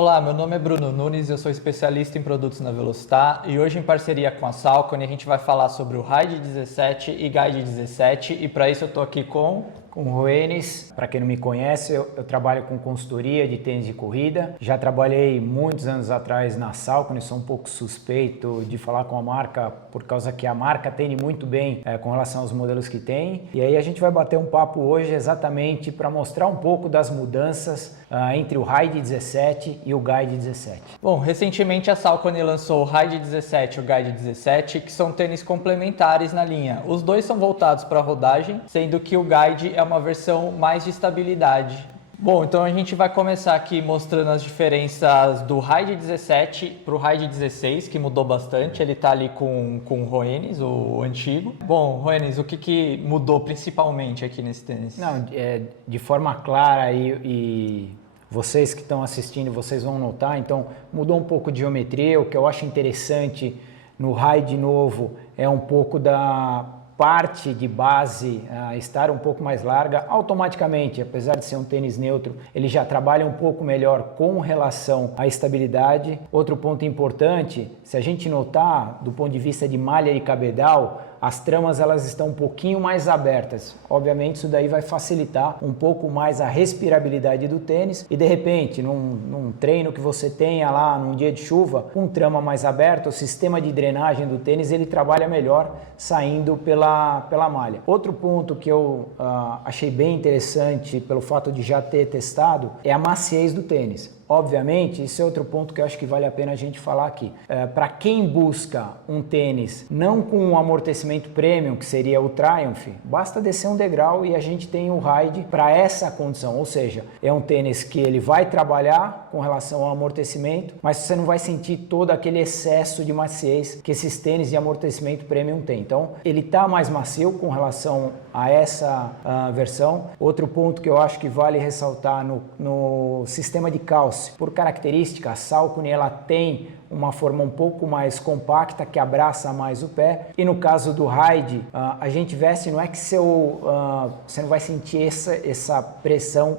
Olá, meu nome é Bruno Nunes, eu sou especialista em produtos na Velocitar e hoje em parceria com a Salcone a gente vai falar sobre o Ride 17 e Guide 17 e para isso eu estou aqui com o Roenis. Para quem não me conhece, eu trabalho com consultoria de tênis de corrida. Já trabalhei muitos anos atrás na Salcone, sou um pouco suspeito de falar com a marca por causa que a marca atende muito bem com relação aos modelos que tem. E aí a gente vai bater um papo hoje exatamente para mostrar um pouco das mudanças entre o Ride 17 e o Guide 17. Bom, recentemente a Salcone lançou o Ride 17 e o Guide 17, que são tênis complementares na linha. Os dois são voltados para rodagem, sendo que o Guide é uma versão mais de estabilidade. Bom, então a gente vai começar aqui mostrando as diferenças do Ride 17 para o Ride 16, que mudou bastante. Ele está ali com o Roenis, o antigo. Bom, Roenis, o que mudou principalmente aqui nesse tênis? Não, de forma clara e vocês que estão assistindo, vocês vão notar, então mudou um pouco de geometria. O que eu acho interessante no Ride novo é um pouco da parte de base estar um pouco mais larga. Automaticamente, apesar de ser um tênis neutro, ele já trabalha um pouco melhor com relação à estabilidade. Outro ponto importante, se a gente notar do ponto de vista de malha e cabedal, as tramas elas estão um pouquinho mais abertas. Obviamente isso daí vai facilitar um pouco mais a respirabilidade do tênis e de repente num treino que você tenha lá num dia de chuva, com trama mais aberta, o sistema de drenagem do tênis ele trabalha melhor saindo pela malha. Outro ponto que eu achei bem interessante pelo fato de já ter testado é a maciez do tênis. Obviamente, esse é outro ponto que eu acho que vale a pena a gente falar aqui. Para quem busca um tênis não com um amortecimento premium, que seria o Triumph, basta descer um degrau e a gente tem o Ride para essa condição. Ou seja, é um tênis que ele vai trabalhar com relação ao amortecimento, mas você não vai sentir todo aquele excesso de maciez que esses tênis de amortecimento premium têm. Então, ele está mais macio com relação a essa versão. Outro ponto que eu acho que vale ressaltar no sistema de calça. Por característica, a Salcone ela tem uma forma um pouco mais compacta que abraça mais o pé. E no caso do Ride, a gente veste, não é que você não vai sentir essa pressão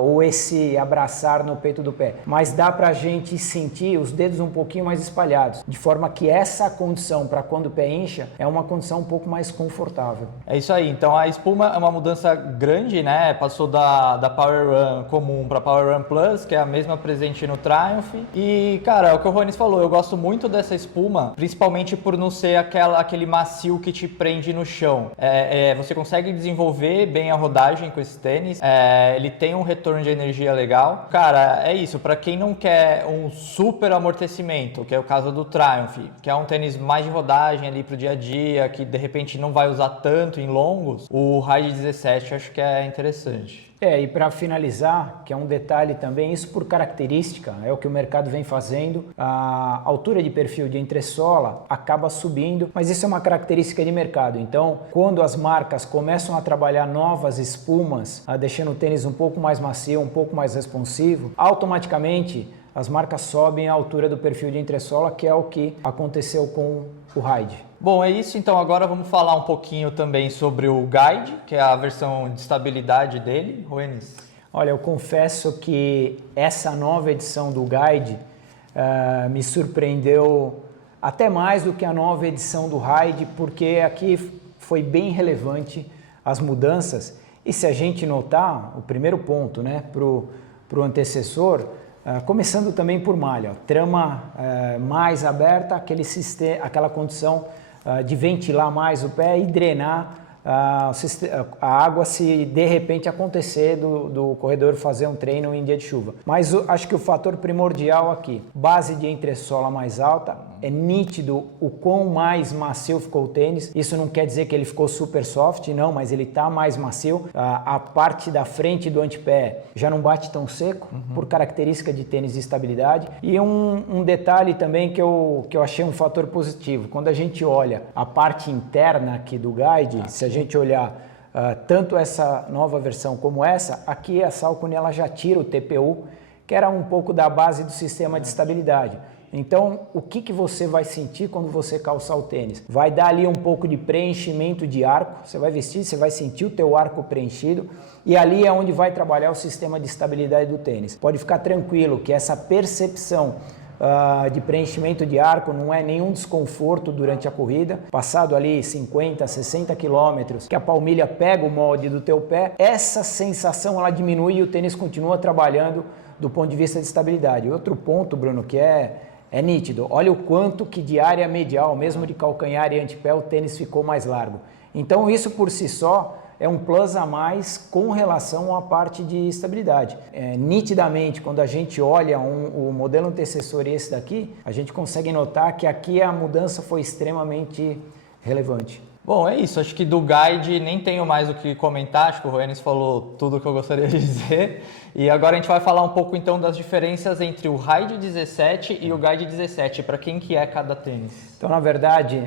ou esse abraçar no peito do pé, mas dá pra gente sentir os dedos um pouquinho mais espalhados, de forma que essa condição para quando o pé incha é uma condição um pouco mais confortável. É isso aí, então a espuma é uma mudança grande, né? Passou da Power Run comum para Power Run Plus, que é a mesma presente no Triumph. E cara, é o que o Roenis falou, eu gosto muito dessa espuma, principalmente por não ser aquele macio que te prende no chão. Você consegue desenvolver bem a rodagem com esse tênis, ele tem um retorno de energia legal. Cara, é isso, para quem não quer um super amortecimento, que é o caso do Triumph, que é um tênis mais de rodagem ali pro dia a dia, que de repente não vai usar tanto em longos, o Ride 17 acho que é interessante. E para finalizar, que é um detalhe também, isso por característica, é o que o mercado vem fazendo, a altura de perfil de entressola acaba subindo, mas isso é uma característica de mercado. Então, quando as marcas começam a trabalhar novas espumas, deixando o tênis um pouco mais macio, um pouco mais responsivo, automaticamente as marcas sobem a altura do perfil de entressola, que é o que aconteceu com o Ride. Bom, é isso. Então agora vamos falar um pouquinho também sobre o Guide, que é a versão de estabilidade dele. Roenis? Olha, eu confesso que essa nova edição do Guide me surpreendeu até mais do que a nova edição do Ride, porque aqui foi bem relevante as mudanças. E se a gente notar, o primeiro ponto, né, pro antecessor, começando também por malha, trama mais aberta, aquela condição de ventilar mais o pé e drenar a água se de repente acontecer do corredor fazer um treino em dia de chuva. Mas acho que o fator primordial aqui, base de entressola mais alta, é nítido o quão mais macio ficou o tênis. Isso não quer dizer que ele ficou super soft, não, mas ele tá mais macio. A parte da frente do antepé já não bate tão seco, por característica de tênis de estabilidade. E um detalhe também que eu achei um fator positivo, quando a gente olha a parte interna aqui do Guide, se a gente olhar tanto essa nova versão como essa, aqui a Salcone ela já tira o TPU, que era um pouco da base do sistema de estabilidade. Então, o que você vai sentir quando você calçar o tênis? Vai dar ali um pouco de preenchimento de arco, você vai vestir, você vai sentir o teu arco preenchido e ali é onde vai trabalhar o sistema de estabilidade do tênis. Pode ficar tranquilo que essa percepção de preenchimento de arco não é nenhum desconforto durante a corrida. Passado ali 50, 60 quilômetros, que a palmilha pega o molde do teu pé, essa sensação ela diminui e o tênis continua trabalhando do ponto de vista de estabilidade. Outro ponto, Bruno, que é nítido. Olha o quanto que de área medial, mesmo de calcanhar e antepé, o tênis ficou mais largo. Então isso por si só é um plus a mais com relação à parte de estabilidade. Nitidamente, quando a gente olha o modelo antecessor e esse daqui, a gente consegue notar que aqui a mudança foi extremamente relevante. Bom, é isso. Acho que do Guide nem tenho mais o que comentar. Acho que o Roenis falou tudo o que eu gostaria de dizer. E agora a gente vai falar um pouco então das diferenças entre o Ride 17 e o Guide 17. Para quem que é cada tênis? Então, na verdade,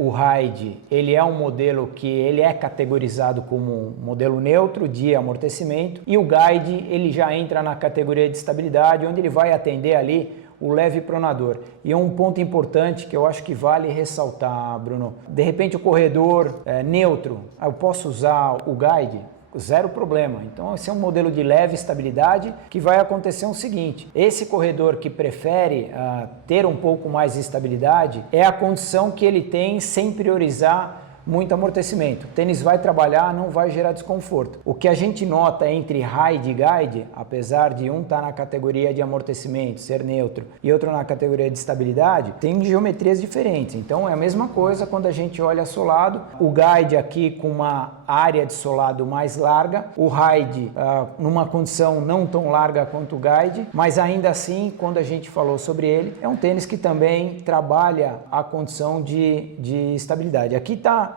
o Ride ele é um modelo que ele é categorizado como modelo neutro de amortecimento. E o Guide ele já entra na categoria de estabilidade, onde ele vai atender ali o leve pronador. E é um ponto importante que eu acho que vale ressaltar, Bruno. De repente o corredor neutro, eu posso usar o Guide? Zero problema. Então esse é um modelo de leve estabilidade que vai acontecer o seguinte, esse corredor que prefere ter um pouco mais de estabilidade é a condição que ele tem sem priorizar muito amortecimento. O tênis vai trabalhar, não vai gerar desconforto. O que a gente nota entre Ride e Guide, apesar de um estar na categoria de amortecimento, ser neutro, e outro na categoria de estabilidade, tem geometrias diferentes. Então é a mesma coisa quando a gente olha solado. O Guide aqui com uma área de solado mais larga, o Ride numa condição não tão larga quanto o Guide, mas ainda assim, quando a gente falou sobre ele, é um tênis que também trabalha a condição de estabilidade. Aqui está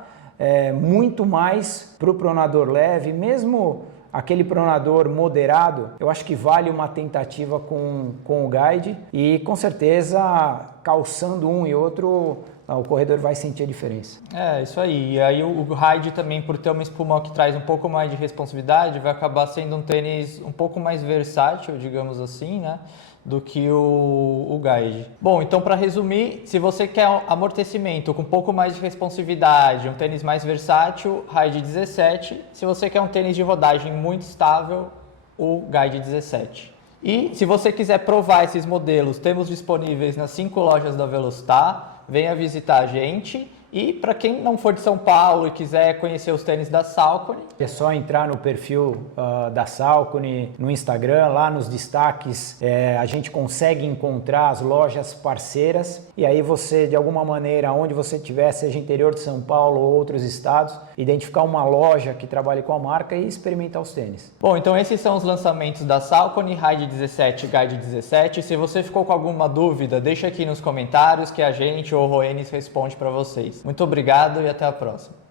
muito mais para o pronador leve, mesmo aquele pronador moderado, eu acho que vale uma tentativa com o Guide e com certeza calçando um e outro o corredor vai sentir a diferença. É, isso aí. E aí o Ride também, por ter uma espuma que traz um pouco mais de responsividade, vai acabar sendo um tênis um pouco mais versátil, digamos assim, né? Do que o Guide. Bom, então para resumir, se você quer um amortecimento com um pouco mais de responsividade, um tênis mais versátil, Ride 17. Se você quer um tênis de rodagem muito estável, o Guide 17. E se você quiser provar esses modelos, temos disponíveis nas 5 lojas da Velocitar. Venha visitar a gente. E para quem não for de São Paulo e quiser conhecer os tênis da Saucony, é só entrar no perfil da Saucony no Instagram, lá nos destaques a gente consegue encontrar as lojas parceiras e aí você, de alguma maneira, onde você estiver, seja interior de São Paulo ou outros estados, identificar uma loja que trabalhe com a marca e experimentar os tênis. Bom, então esses são os lançamentos da Saucony, Ride 17 e Guide 17. Se você ficou com alguma dúvida, deixa aqui nos comentários que a gente ou o Roenis responde para vocês. Muito obrigado e até a próxima.